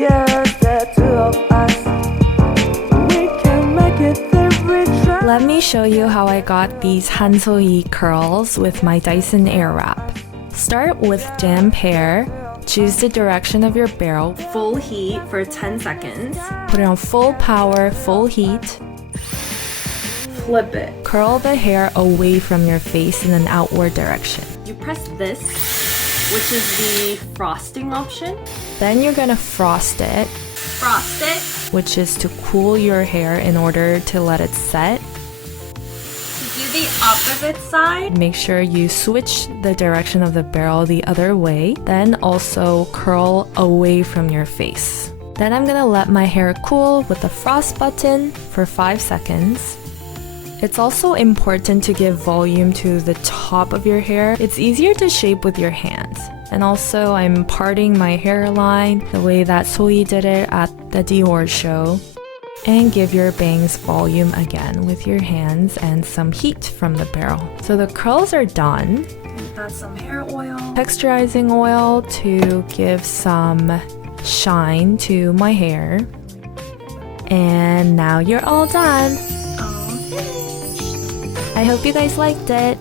Just the two of us. We can make it every try. Let me show you how I got these HanSohee curls with my Dyson Airwrap. Start with damp hair. Choose the direction of your barrel. Full heat for 10 seconds. Put it on full power, full heat. Flip it. Curl the hair away from your face in an outward direction. You press this, which is the frosting option. Then you're gonna frost it. Frost it. Which is to cool your hair in order to let it set. To do the opposite side, make sure you switch the direction of the barrel the other way. Then also curl away from your face. Then I'm gonna let my hair cool with the frost button for 5 seconds. It's also important to give volume to the top of your hair. It's easier to shape with your hands. And also, I'm parting my hairline the way that Sohee did it at the Dior show. And give your bangs volume again with your hands and some heat from the barrel. So the curls are done. Add some hair oil. Texturizing oil to give some shine to my hair. And now you're all done. I hope you guys liked it.